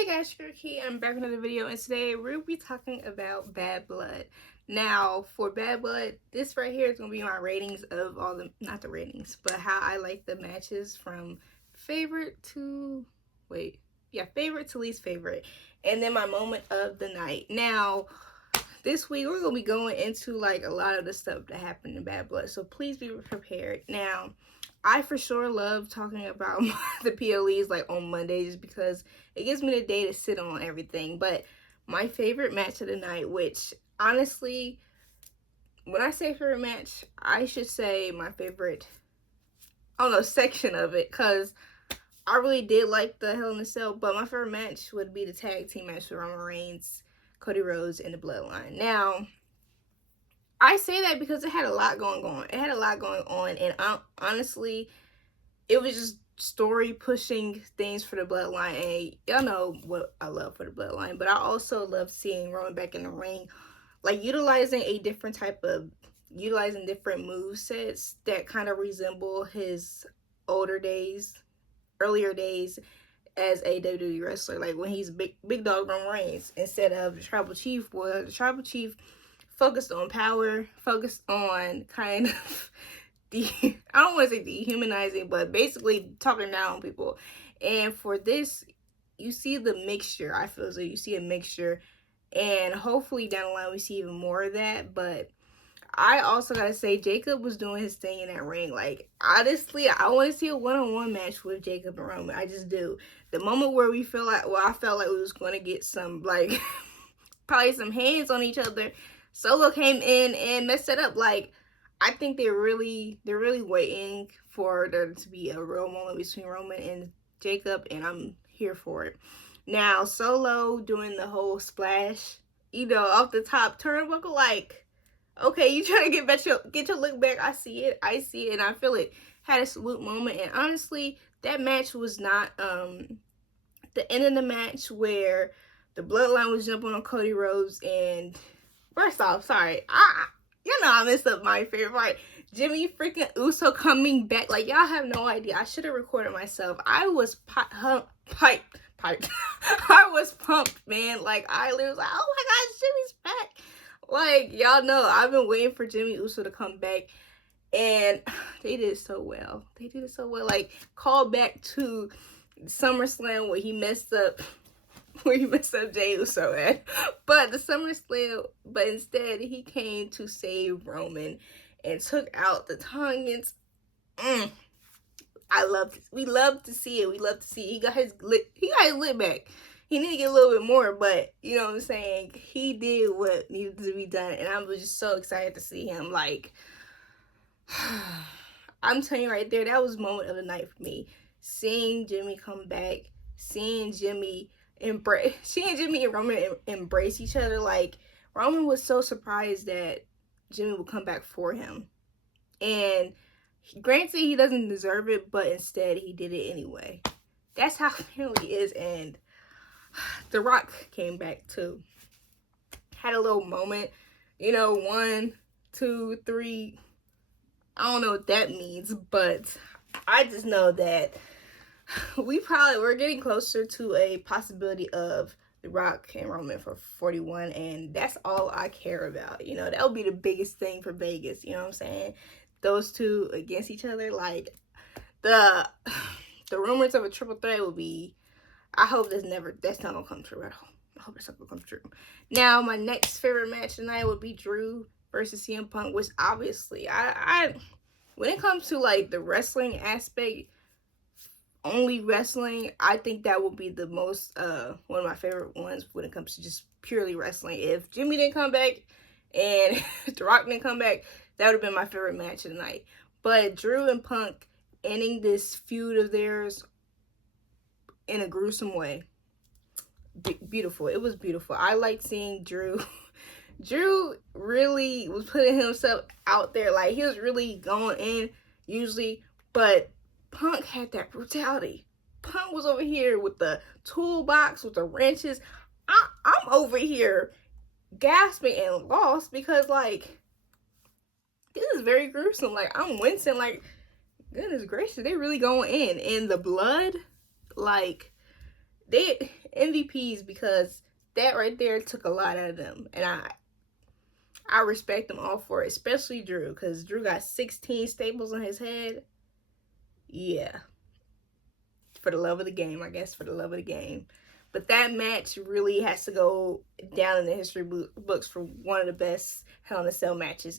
Hey guys, Key. I'm back with another video, and today we'll be talking about Bad Blood. Now, for Bad Blood, this right here is going to be my ratings of all the, not the ratings, but how I like the matches from favorite to, favorite to least favorite. And then my moment of the night. Now, this week we're going to be going into like a lot of the stuff that happened in Bad Blood, so please be prepared. Now, I for sure love talking about the PLEs like on Monday just because it gives me the day to sit on everything. But my favorite match of the night, which honestly, when I say favorite match, I should say my favorite, I don't know, section of it, because I really did like the Hell in a Cell, but my favorite match would be the tag team match with Roman Reigns, Cody Rhodes, and the Bloodline. Now, I say that because it had a lot going on. It had a lot going on, and honestly, it was just story pushing things for the Bloodline. And y'all know what I love for the Bloodline, but I also love seeing Roman back in the ring, like utilizing different move sets that kind of resemble his earlier days as a WWE wrestler, like when he's big dog Roman Reigns instead of the Tribal Chief. Well, the Tribal Chief focused on power, focused on kind of I don't want to say dehumanizing, but basically talking down on people. And for this, you see the mixture. I feel as though you see a mixture, and hopefully down the line we see even more of that. But I also gotta say, Jacob was doing his thing in that ring. Like, honestly, I want to see a one-on-one match with Jacob and Roman. I just do. The moment where I felt like we was going to get some, like, probably some hands on each other, Solo came in and messed it up. Like, I think they're really waiting for there to be a real moment between Roman and Jacob, and I'm here for it. Now, Solo doing the whole splash, off the top turnbuckle, like, okay, you trying to get your look back. I see it, and I feel it. Had a salute moment, and honestly, that match was not the end of the match where the Bloodline was jumping on Cody Rhodes. And first off, sorry, I messed up my favorite part. Jimmy freaking Uso coming back. Like, y'all have no idea. I should have recorded myself. I was piped. I was pumped, man. Like, I literally was like, oh my gosh, Jimmy's back. Like, y'all know, I've been waiting for Jimmy Uso to come back, and they did it so well. They did it so well. Like, call back to SummerSlam where he messed up Jey Uso at. But the SummerSlam, but instead he came to save Roman and took out the Tongans. We love to see it. We love to see it. He got his lip back. He needed to get a little bit more, but you know what I'm saying? He did what needed to be done, and I was just so excited to see him. Like, I'm telling you right there, that was the moment of the night for me. Seeing Jimmy come back, seeing Jimmy and Roman embrace each other. Like, Roman was so surprised that Jimmy would come back for him, and granted, he doesn't deserve it, but instead he did it anyway. That's how family is. And The Rock came back too. Had a little moment, 1, 2, 3. I don't know what that means, but I just know that we're getting closer to a possibility of The Rock and Roman for 41, and that's all I care about. That would be the biggest thing for Vegas. You know what I'm saying? Those two against each other. Like, the rumors of a triple threat will be, I hope that's not gonna come true at all. I hope it's not gonna come true. Now, my next favorite match tonight would be Drew versus CM Punk, which obviously I when it comes to like the wrestling aspect, only wrestling, I think that would be the most one of my favorite ones when it comes to just purely wrestling. If Jimmy didn't come back and The Rock didn't come back, that would have been my favorite match of the night. But Drew and Punk ending this feud of theirs in a gruesome way. Beautiful. It was beautiful. I like seeing Drew. Drew really was putting himself out there. Like, he was really going in usually, but Punk had that brutality. Punk was over here with the toolbox, with the wrenches. I'm over here gasping and lost because, like, this is very gruesome. Like, I'm wincing. Like, goodness gracious, they really going in. And the blood, like, they MVPs because that right there took a lot out of them, and I respect them all for it, especially Drew, because Drew got 16 staples on his head. Yeah, for the love of the game, I guess, for the love of the game. But that match really has to go down in the history books for one of the best Hell in a Cell matches,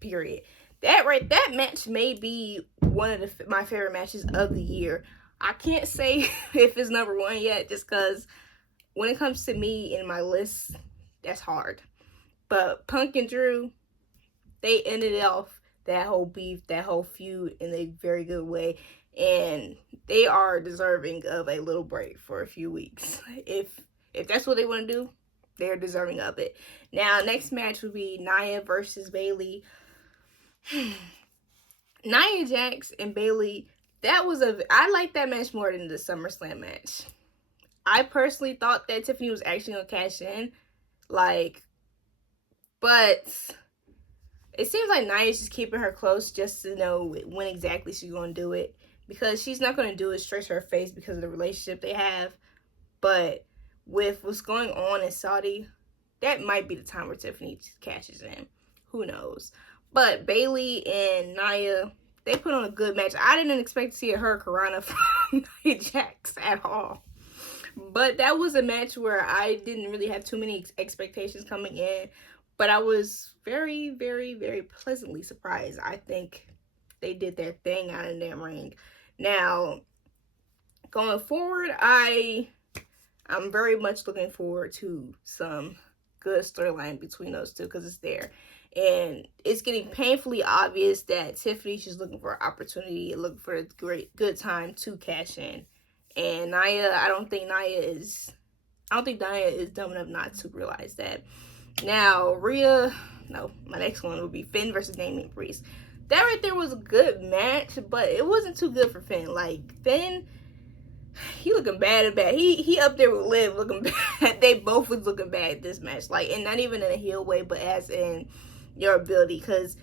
period. That match may be one of my favorite matches of the year. I can't say if it's number one yet, just because when it comes to me in my list, that's hard. But Punk and Drew, they ended off that whole beef, that whole feud in a very good way. And they are deserving of a little break for a few weeks. If that's what they want to do, they're deserving of it. Now, next match would be Nia versus Bayley. Nia Jax and Bayley, I like that match more than the SummerSlam match. I personally thought that Tiffany was actually gonna cash in, but it seems like Nia's just keeping her close just to know when exactly she's gonna do it, because she's not gonna do it straight to her face because of the relationship they have. But with what's going on in Saudi, that might be the time where Tiffany cashes in. Who knows? But Bayley and Nia, they put on a good match. I didn't expect to see a Hurricanrana from Nia Jax at all. But that was a match where I didn't really have too many expectations coming in. But I was very, very, very pleasantly surprised. I think they did their thing out in that ring. Now, going forward, I'm very much looking forward to some good storyline between those two, because it's there. And it's getting painfully obvious that Tiffany's just looking for an opportunity, looking for a good time to cash in. And Nia, I don't think Nia is dumb enough not to realize that. Now, my next one would be Finn versus Damian Priest. That right there was a good match, but it wasn't too good for Finn. Like, Finn, he looking bad. He up there with Liv looking bad. They both was looking bad this match. Like, and not even in a heel way, but as in your ability. Because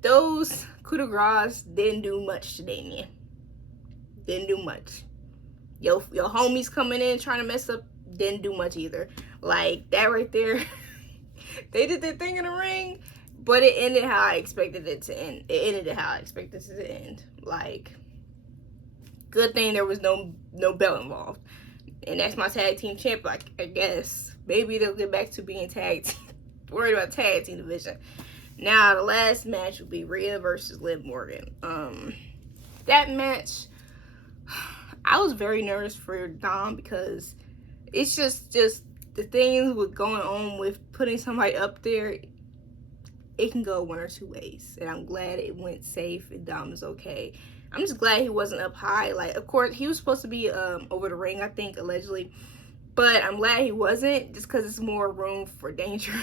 those coup de grace didn't do much to Damian. Didn't do much. Your homies coming in trying to mess up didn't do much either. Like, that right there, they did their thing in the ring, but it ended how I expected it to end. It ended how I expected it to end. Like, good thing there was no belt involved. And that's my tag team champ, like, I guess. Maybe they'll get back to being worried about tag team division. Now, the last match will be Rhea versus Liv Morgan. That match, I was very nervous for Dom, because it's just the things with going on with putting somebody up there, it can go one or two ways. And I'm glad it went safe and Dom is okay. I'm just glad he wasn't up high. Like, of course, he was supposed to be over the ring, I think, allegedly. But I'm glad he wasn't, just because it's more room for danger.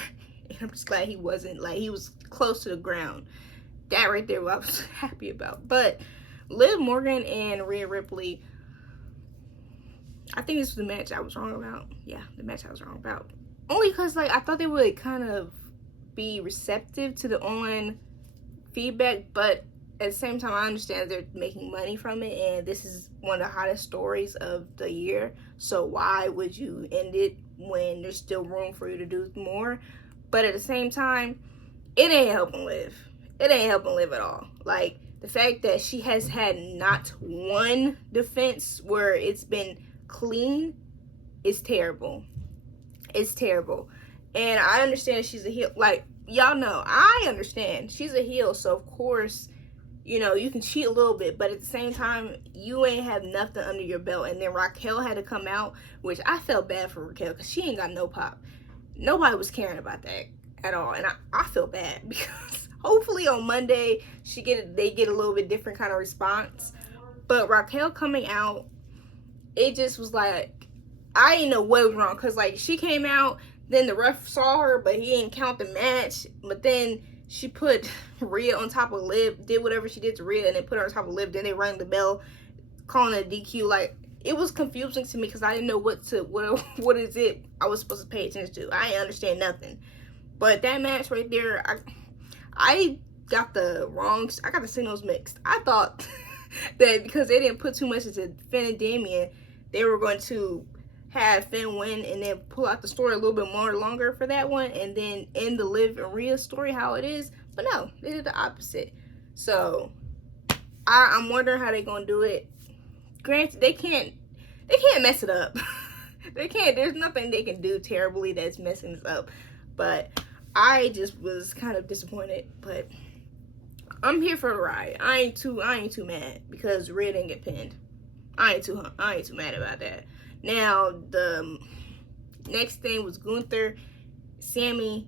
And I'm just glad he wasn't. Like, he was close to the ground. That right there, what I was happy about. But Liv Morgan and Rhea Ripley, I think this was the match I was wrong about. Yeah, the match I was wrong about. Only because, like, I thought they would kind of be receptive to the online feedback, but at the same time, I understand they're making money from it, and this is one of the hottest stories of the year. So why would you end it when there's still room for you to do more? But at the same time, it ain't helping Liv. It ain't helping Liv at all. Like, the fact that she has had not one defense where it's been clean is terrible. It's terrible. And I understand she's a heel. Like, y'all know, I understand she's a heel, so of course, you know, you can cheat a little bit, but at the same time, you ain't have nothing under your belt. And then Raquel had to come out, which I felt bad for Raquel, because she ain't got no pop. Nobody was caring about that at all, and I feel bad, because hopefully on Monday they get a little bit different kind of response. But Raquel coming out, it just was like, I didn't know what was wrong, because like, she came out, then the ref saw her, but he didn't count the match. But then she put Rhea on top of Liv, did whatever she did to Rhea, and then put her on top of Liv. Then they rang the bell, calling it a DQ. Like, it was confusing to me, because I didn't know what is it I was supposed to pay attention to. I didn't understand nothing. But that match right there, I got the signals mixed. I thought that because they didn't put too much into Finn and Damian, they were going to have Finn win and then pull out the story a little bit more longer for that one, and then end the Liv and Rhea story how it is. But no, they did the opposite. So I'm wondering how they're gonna do it. Granted, they can't mess it up. They can't. There's nothing they can do terribly that's messing this up. But I just was kind of disappointed. But I'm here for the ride. I ain't too mad because Rhea didn't get pinned. I ain't too mad about that. Now the next thing was Gunther, Sammy,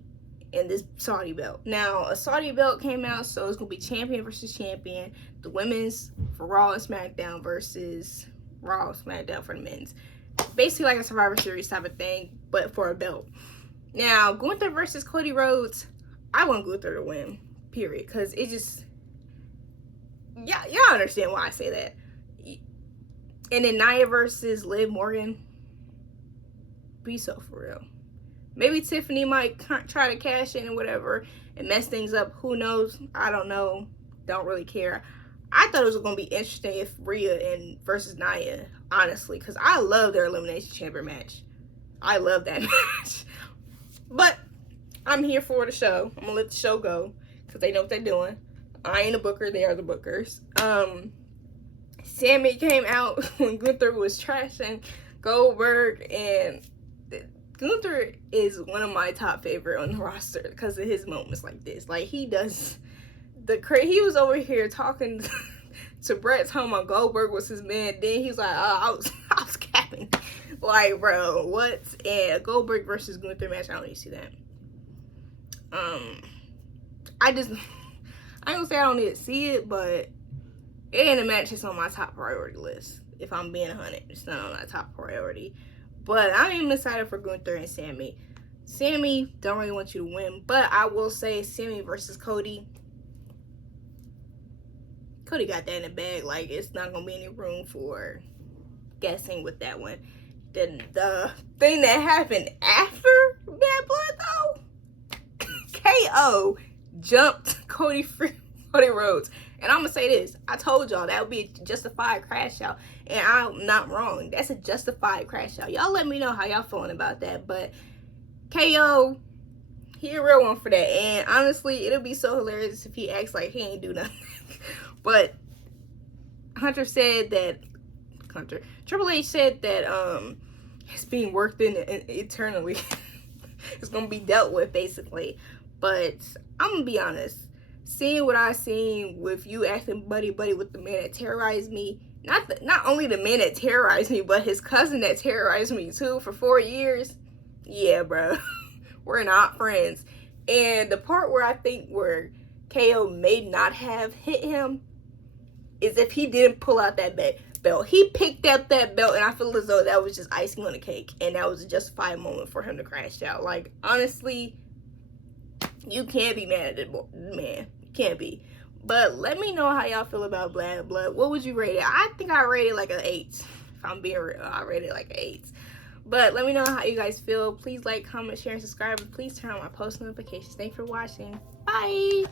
and this Saudi belt. Now a Saudi belt came out, so it's gonna be champion versus champion. The women's for Raw and SmackDown versus Raw and SmackDown for the men's. Basically like a Survivor Series type of thing, but for a belt. Now Gunther versus Cody Rhodes, I want Gunther to win, period, because it just, y'all understand why I say that. And then Nia versus Liv Morgan, be so for real. Maybe Tiffany might try to cash in and whatever and mess things up. Who knows? I don't know. Don't really care. I thought it was going to be interesting if Rhea and versus Nia, honestly, because I love their Elimination Chamber match. I love that match. But I'm here for the show. I'm going to let the show go because they know what they're doing. I ain't a booker. They are the bookers. Sammy came out when Gunther was trashing Goldberg, and Gunther is one of my top favorite on the roster because of his moments like this. Like, he does he was over here talking to Brett, talking about Goldberg was his man. Then he's like, I was capping. Like, bro, what? And Goldberg versus Gunther match, I don't need to see that. I ain't gonna say I don't need to see it, but it ain't a match that's on my top priority list. If I'm being 100, it's not on my top priority. But I am excited for Gunther and Sammy. Sammy, don't really want you to win, but I will say Sammy versus Cody. Cody got that in the bag. Like, it's not gonna be any room for guessing with that one. The thing that happened after Bad Blood, though, KO jumped Cody Rhodes. And I'm gonna say this, I told y'all that would be a justified crash out, and I'm not wrong. That's a justified crash out. Y'all let me know how y'all feeling about that. But KO, he a real one for that. And honestly, it'll be so hilarious if he acts like he ain't do nothing. But Triple H said that it's being worked in eternally. It's gonna be dealt with, basically. But I'm gonna be honest, seeing what I seen with you acting buddy with the man that terrorized me, not only the man that terrorized me, but his cousin that terrorized me too for 4 years. Yeah, bro, we're not friends. And the part where I think where KO may not have hit him is if he didn't pull out that belt. He picked up that belt, and I feel as though that was just icing on the cake, and that was a justified moment for him to crash out. Like, honestly, you can't be mad at the man. You can't be. But let me know how y'all feel about Bad Blood. What would you rate it? I think I rated like an 8. If I'm being real, I rated like an 8. But let me know how you guys feel. Please like, comment, share, and subscribe. And please turn on my post notifications. Thanks for watching. Bye.